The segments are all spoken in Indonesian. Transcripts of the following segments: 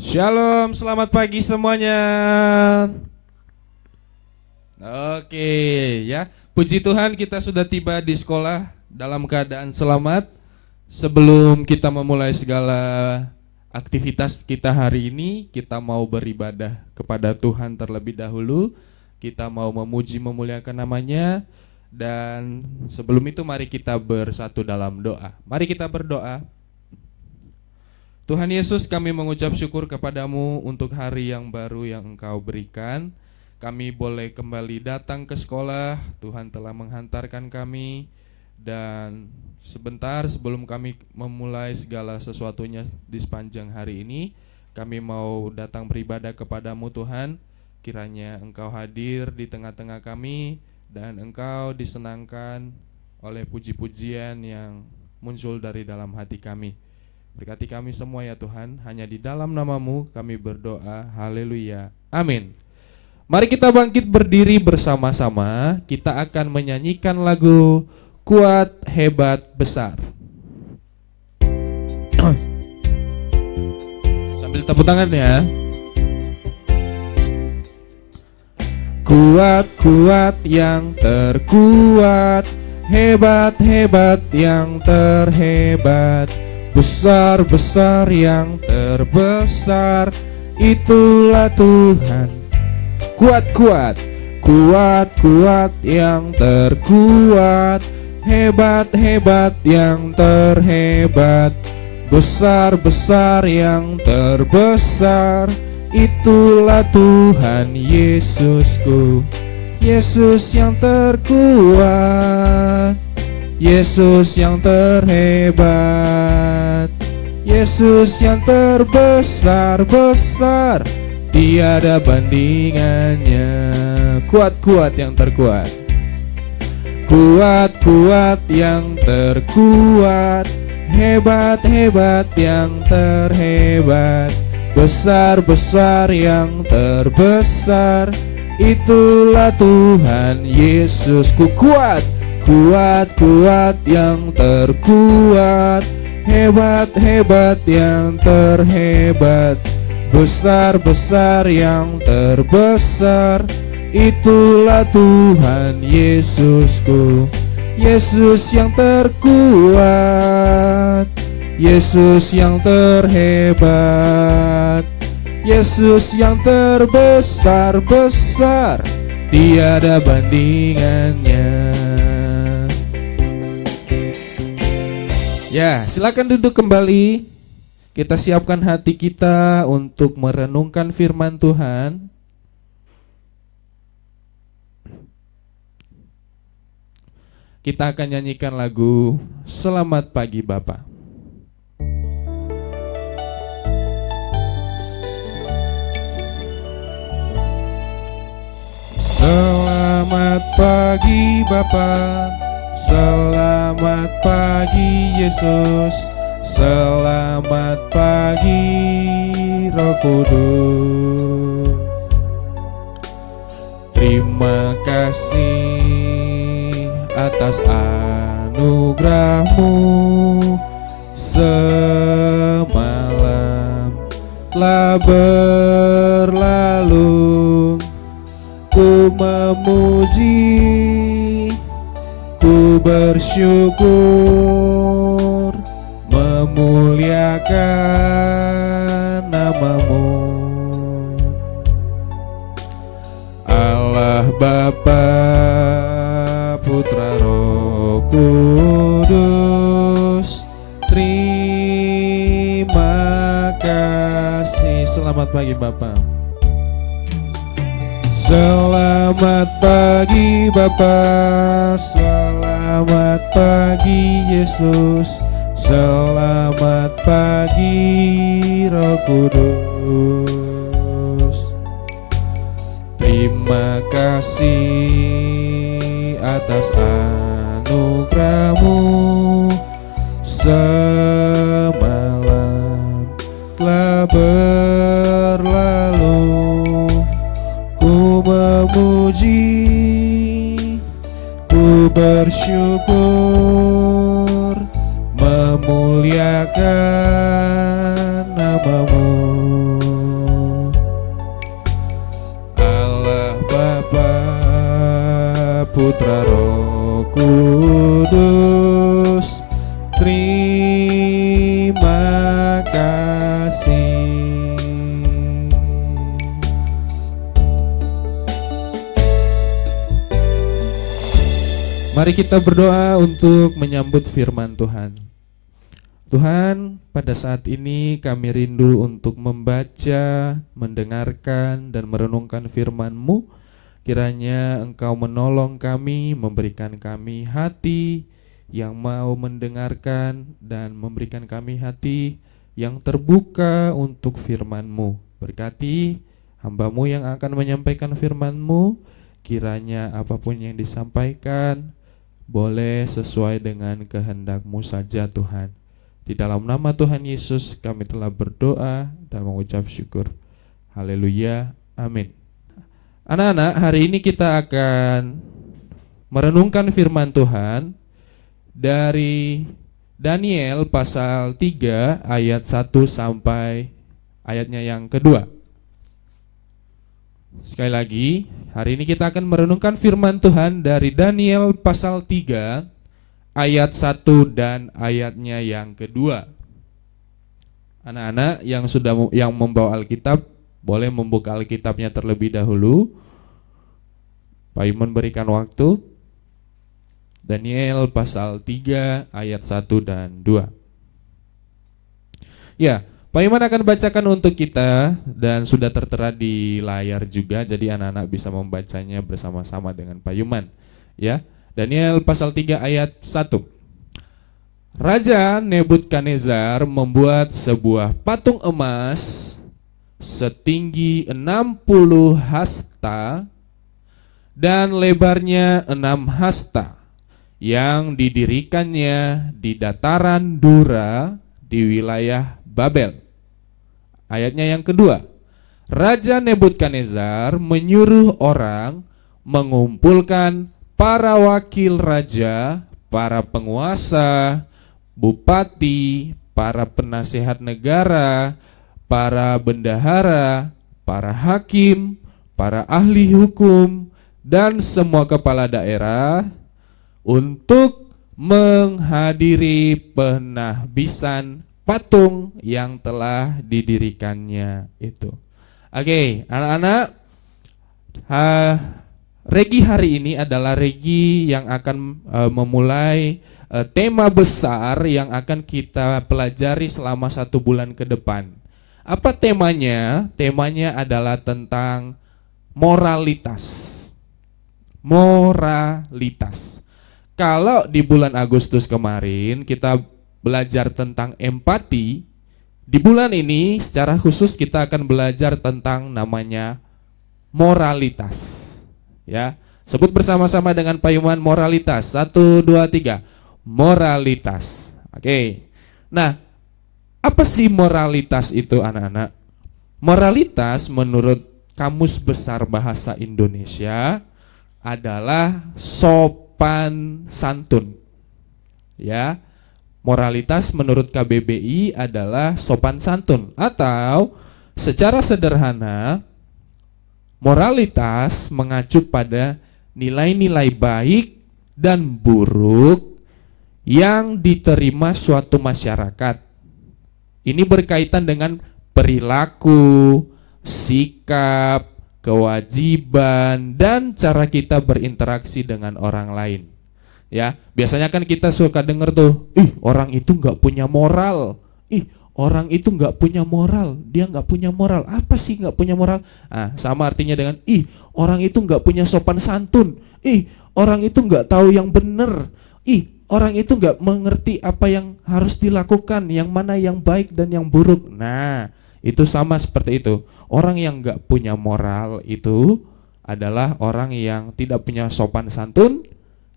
Shalom, selamat pagi semuanya. Oke, ya. Puji Tuhan kita sudah tiba di sekolah dalam keadaan selamat. Sebelum kita memulai segala aktivitas kita hari ini, kita mau beribadah kepada Tuhan terlebih dahulu. Kita mau memuji memuliakan namanya. Dan sebelum itu mari kita bersatu dalam doa. Mari kita berdoa. Tuhan Yesus, kami mengucap syukur kepadamu untuk hari yang baru yang Engkau berikan. Kami boleh kembali datang ke sekolah, Tuhan telah menghantarkan kami. Dan sebentar sebelum kami memulai segala sesuatunya di sepanjang hari ini, kami mau datang beribadah kepadamu Tuhan. Kiranya Engkau hadir di tengah-tengah kami dan Engkau disenangkan oleh puji-pujian yang muncul dari dalam hati kami. Berkati kami semua ya Tuhan, hanya di dalam nama-Mu kami berdoa, haleluya, amin. Mari kita bangkit berdiri bersama-sama, kita akan menyanyikan lagu Kuat, Hebat, Besar. Sambil tepuk tangan ya. Kuat-kuat yang terkuat, hebat-hebat yang terhebat, besar-besar yang terbesar, itulah Tuhan. Kuat-kuat, kuat-kuat yang terkuat, hebat-hebat yang terhebat, besar-besar yang terbesar, itulah Tuhan Yesusku. Yesus yang terkuat, Yesus yang terhebat, Yesus yang terbesar-besar, tiada bandingannya. Kuat-kuat yang terkuat, kuat-kuat yang terkuat, hebat-hebat yang terhebat, besar-besar yang terbesar, itulah Tuhan Yesusku. Kuat, kuat-kuat yang terkuat, hebat-hebat yang terhebat, besar-besar yang terbesar, itulah Tuhan Yesusku. Yesus yang terkuat, Yesus yang terhebat, Yesus yang terbesar-besar, tiada bandingannya. Ya, silakan duduk kembali. Kita siapkan hati kita untuk merenungkan firman Tuhan. Kita akan nyanyikan lagu Selamat Pagi Bapa. Selamat pagi Bapa, selamat pagi Yesus, selamat pagi Roh Kudus. Terima kasih atas anugerah-Mu, semalam telah berlalu. Ku memuji, ku bersyukur, memuliakan nama-Mu. Allah Bapa, Putra, Roh Kudus, terima kasih. Selamat pagi Bapa. Selamat pagi Bapa, selamat pagi Yesus, selamat pagi Roh Kudus. Terima kasih atas anugerah-Mu, semalam telah berlalu. Ku memuji, ku bersyukur, memuliakan nama-Mu. Putra, Roh Kudus. Terima kasih. Mari kita berdoa untuk menyambut firman Tuhan. Tuhan, pada saat ini kami rindu untuk membaca, mendengarkan, dan merenungkan firman-Mu. Kiranya Engkau menolong kami, memberikan kami hati yang mau mendengarkan, dan memberikan kami hati yang terbuka untuk firman-Mu. Berkati hamba-Mu yang akan menyampaikan firman-Mu. Kiranya apapun yang disampaikan boleh sesuai dengan kehendak-Mu saja Tuhan. Di dalam nama Tuhan Yesus kami telah berdoa dan mengucap syukur. Haleluya, amin. Anak-anak, hari ini kita akan merenungkan firman Tuhan dari Daniel pasal 3 ayat 1 sampai ayatnya yang kedua. Sekali lagi, hari ini kita akan merenungkan firman Tuhan dari Daniel pasal 3 ayat 1 dan ayatnya yang kedua. Anak-anak yang membawa Alkitab boleh membuka Alkitabnya terlebih dahulu. Pak Iman berikan waktu. Daniel pasal 3 ayat 1 dan 2. Ya, Pak Iman akan bacakan untuk kita dan sudah tertera di layar juga, jadi anak-anak bisa membacanya bersama-sama dengan Pak Iman. Ya. Daniel pasal 3 ayat 1. Raja Nebukadnezar membuat sebuah patung emas setinggi 60 hasta dan lebarnya 6 hasta yang didirikannya di dataran Dura di wilayah Babel. Ayatnya yang kedua. Raja Nebukadnezar menyuruh orang mengumpulkan para wakil raja, para penguasa, bupati, para penasehat negara, para bendahara, para hakim, para ahli hukum, dan semua kepala daerah untuk menghadiri penahbisan patung yang telah didirikannya itu. Oke, anak-anak, regi hari ini adalah regi yang akan memulai tema besar yang akan kita pelajari selama 1 bulan ke depan. Apa temanya? Temanya adalah tentang moralitas. Moralitas. Kalau di bulan Agustus kemarin kita belajar tentang empati, di bulan ini secara khusus kita akan belajar tentang namanya moralitas. Ya, sebut bersama-sama dengan Pak Iman moralitas. 1, 2, 3. Moralitas. Oke. Nah, apa sih moralitas itu anak-anak? Moralitas menurut Kamus Besar Bahasa Indonesia adalah sopan santun. Ya. Moralitas menurut KBBI adalah sopan santun, atau secara sederhana moralitas mengacu pada nilai-nilai baik dan buruk yang diterima suatu masyarakat. Ini berkaitan dengan perilaku, sikap, kewajiban, dan cara kita berinteraksi dengan orang lain. Ya, biasanya kan kita suka dengar tuh, orang itu nggak punya moral, orang itu nggak punya moral, dia nggak punya moral. Apa sih nggak punya moral? Sama artinya dengan orang itu nggak punya sopan santun, orang itu nggak tahu yang benar, orang itu nggak mengerti apa yang harus dilakukan, yang mana yang baik dan yang buruk. Nah, itu sama seperti itu. Orang yang nggak punya moral itu adalah orang yang tidak punya sopan santun,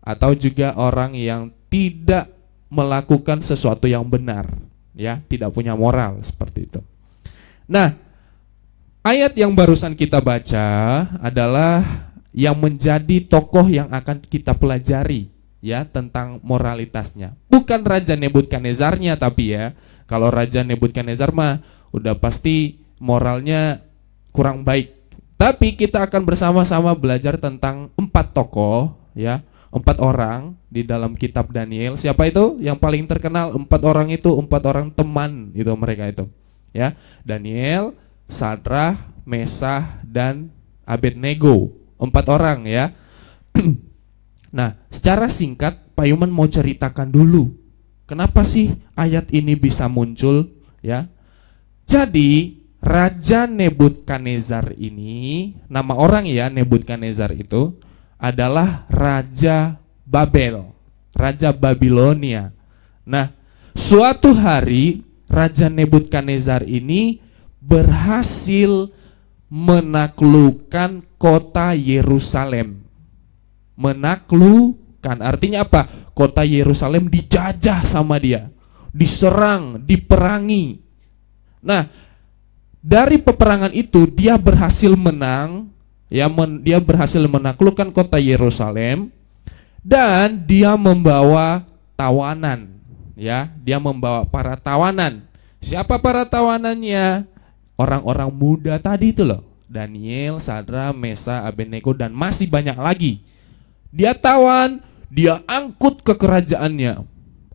atau juga orang yang tidak melakukan sesuatu yang benar, ya, tidak punya moral seperti itu. Nah, ayat yang barusan kita baca adalah yang menjadi tokoh yang akan kita pelajari, ya, tentang moralitasnya. Bukan Raja Nebukadnezarnya, tapi ya, kalau Raja Nebukadnezar mah udah pasti moralnya kurang baik. Tapi kita akan bersama-sama belajar tentang 4 tokoh, ya. 4 orang di dalam kitab Daniel. Siapa itu? Yang paling terkenal 4 orang itu, 4 orang teman itu mereka itu. Ya, Daniel, Sadrah, Mesah, dan Abednego. 4 orang ya. Nah, secara singkat Pak Yuman mau ceritakan dulu kenapa sih ayat ini bisa muncul ya. Jadi Raja Nebukadnezar ini, nama orang ya Nebukadnezar itu adalah Raja Babel, Raja Babilonia. Nah, suatu hari Raja Nebukadnezar ini berhasil menaklukkan kota Yerusalem. Menaklukkan artinya apa? Kota Yerusalem dijajah sama dia, diserang, diperangi. Nah, dari peperangan itu dia berhasil menang. Ya, dia berhasil menaklukkan kota Yerusalem dan dia membawa tawanan. Ya, dia membawa para tawanan. Siapa para tawanannya? Orang-orang muda tadi itu loh. Daniel, Sadrah, Mesah, Abednego dan masih banyak lagi. Dia tawan, dia angkut ke kerajaannya.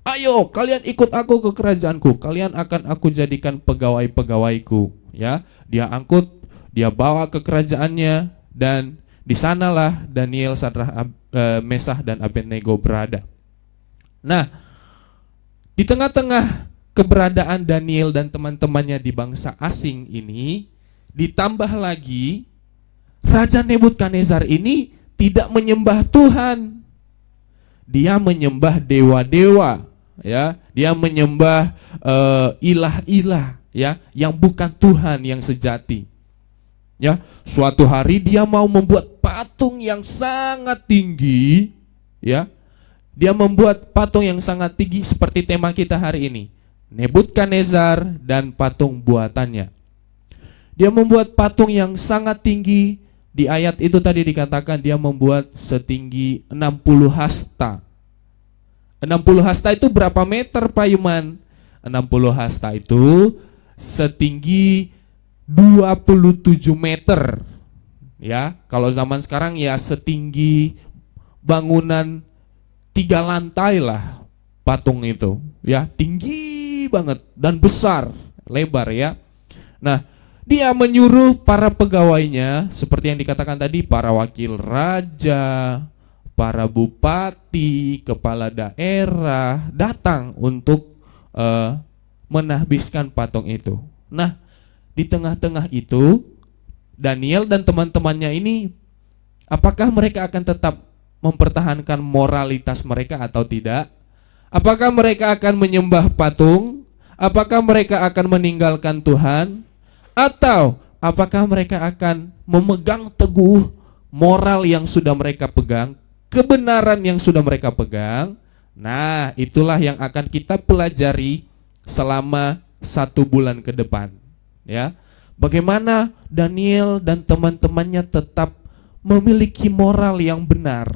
Ayo, kalian ikut aku ke kerajaanku. Kalian akan aku jadikan pegawai-pegawaiku. Ya, dia angkut, dia bawa ke kerajaannya. Dan di sanalah Daniel, Sadrah, Mesah dan Abednego berada. Nah, di tengah-tengah keberadaan Daniel dan teman-temannya di bangsa asing ini, ditambah lagi Raja Nebukadnezar ini tidak menyembah Tuhan. Dia menyembah dewa-dewa, ya. Dia menyembah ilah-ilah, ya, yang bukan Tuhan yang sejati. Ya, suatu hari dia mau membuat patung yang sangat tinggi, ya. Dia membuat patung yang sangat tinggi seperti tema kita hari ini, Nebukadnezar dan patung buatannya. Dia membuat patung yang sangat tinggi. Di ayat itu tadi dikatakan dia membuat setinggi 60 hasta. 60 hasta itu berapa meter, Pak Yuman? 60 hasta itu setinggi 27 meter. Ya, kalau zaman sekarang ya setinggi bangunan 3 lantai lah patung itu. Ya, tinggi banget dan besar, lebar ya. Nah, dia menyuruh para pegawainya seperti yang dikatakan tadi, para wakil raja, para bupati, kepala daerah datang untuk menahbiskan patung itu. Nah, di tengah-tengah itu Daniel dan teman-temannya ini, apakah mereka akan tetap mempertahankan moralitas mereka atau tidak? Apakah mereka akan menyembah patung? Apakah mereka akan meninggalkan Tuhan? Atau apakah mereka akan memegang teguh moral yang sudah mereka pegang, kebenaran yang sudah mereka pegang? Nah, itulah yang akan kita pelajari selama 1 bulan ke depan. Ya, bagaimana Daniel dan teman-temannya tetap memiliki moral yang benar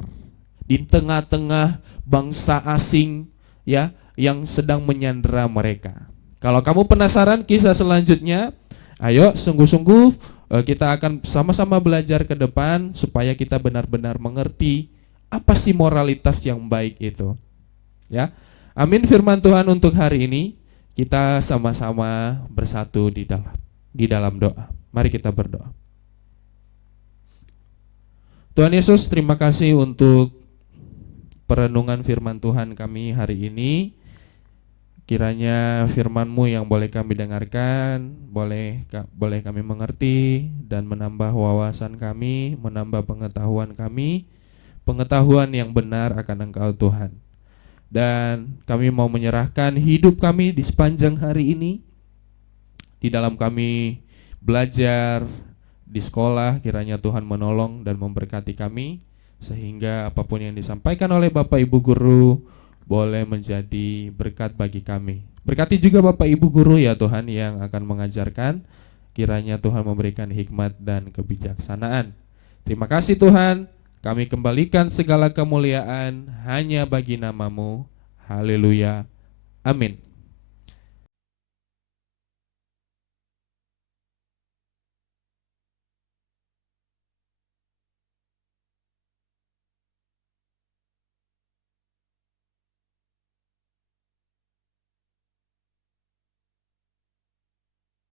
di tengah-tengah bangsa asing, ya, yang sedang menyandera mereka. Kalau kamu penasaran kisah selanjutnya, ayo sungguh-sungguh kita akan sama-sama belajar ke depan supaya kita benar-benar mengerti apa sih moralitas yang baik itu. Ya, amin. Firman Tuhan untuk hari ini. Kita sama-sama bersatu di dalam doa. Mari kita berdoa. Tuhan Yesus, terima kasih untuk perenungan firman Tuhan kami hari ini. Kiranya firman-Mu yang boleh kami dengarkan, boleh kami mengerti dan menambah wawasan kami, menambah pengetahuan kami, pengetahuan yang benar akan Engkau Tuhan. Dan kami mau menyerahkan hidup kami di sepanjang hari ini, di dalam kami belajar di sekolah, kiranya Tuhan menolong dan memberkati kami, sehingga apapun yang disampaikan oleh Bapak Ibu Guru boleh menjadi berkat bagi kami. Berkati juga Bapak Ibu Guru ya Tuhan yang akan mengajarkan, kiranya Tuhan memberikan hikmat dan kebijaksanaan. Terima kasih Tuhan. Kami kembalikan segala kemuliaan hanya bagi nama-Mu. Haleluya. Amin.